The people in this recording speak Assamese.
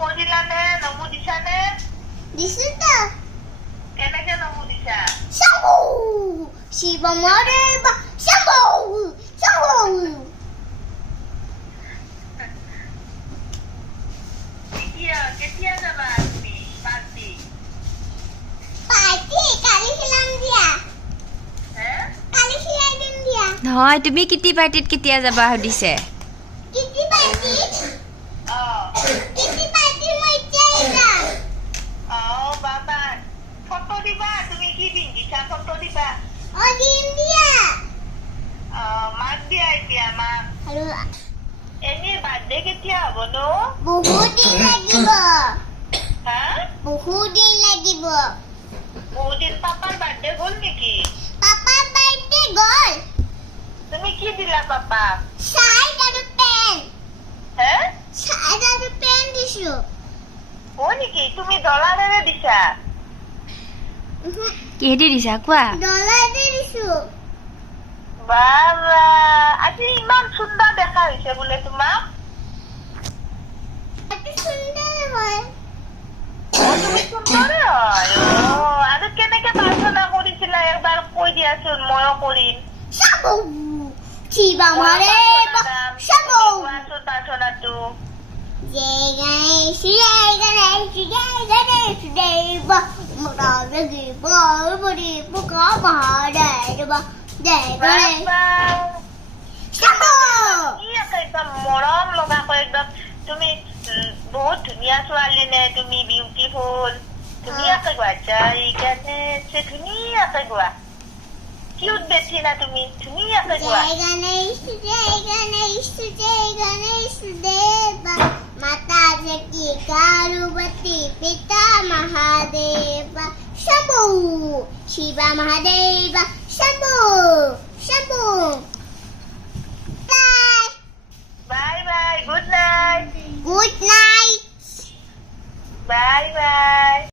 কৰিলানে নমু দিছানে দিছো তো কেনেকে নমু দিছা শম্ভু শিৱ মহাদেৱ শম্ভু শম্ভু কেতিয়া যাবা তুমি পাৰ্টি পাৰ্টি কালি খিলাম দিয়া কালি খিলাই দিম দিয়া নহয় তুমি কিটি পাৰ্টিত কেতিয়া যাবা সুধিছে কিটি পাৰ্টি মই এতিয়াই যাম বাবা ফটো দিবা তুমি কি পিন্ধিছা ফটো দিবা দিম দিয়া মাক দিয়া এতিয়া মাক আৰু এনে বাৰ্থডে কেতিয়া হ'ব নো বহুত দিন লাগিব হা বহুত দিন লাগিব বহুত দিন পাপাৰ বাৰ্থডে গ'ল নেকি পাপাৰ বাৰ্থডে গ'ল তুমি কি দিলা পাপা চাৰ্ট আৰু পেণ্ট হে চাৰ্ট আৰু পেণ্ট দিছো হয় নেকি তুমি ডলাৰেৰে দিছা কিহেদি দিছা কোৱা ডলাৰ দি দিছো বাবা আজি ইমান সুন্দৰ দেখা হৈছে বোলে তোমাক অতি সুন্দৰ হয় তুমি সুন্দৰে হয় আৰু কেনেকে প্ৰাৰ্থনা কৰিছিলা এবাৰ কৈ দিয়াচোন ময়ো কৰিম শম্ভু শিৱ মহাদেৱ শম্ভু কোৱাচোন প্ৰাৰ্থনাটো জয় গণেশ জয় গণেশ জয় গণেশ দেৱ মহাদেৱ পাৰ্বতী পুকা মহাদেৱ জয় গণেশ শম্ভু কি আছে একদম মৰম লগাকৈ একদম তুমি বহুত ধুনীয়া ছোৱালী নে তুমি বিউটিফুল ধুনীয়াকৈ গোৱা জয় গণেশ ধুনীয়াকৈ গোৱা কিউট বেছি না তুমি ধুনীয়াকৈ গোৱা জয় গণেশ জয় গণেশ দেৱ মাতা জকি কাৰুবতী পিতা Mahadev Shambhu Shiv Mahadev Shambhu Shambhu bye bye good night good night bye বাই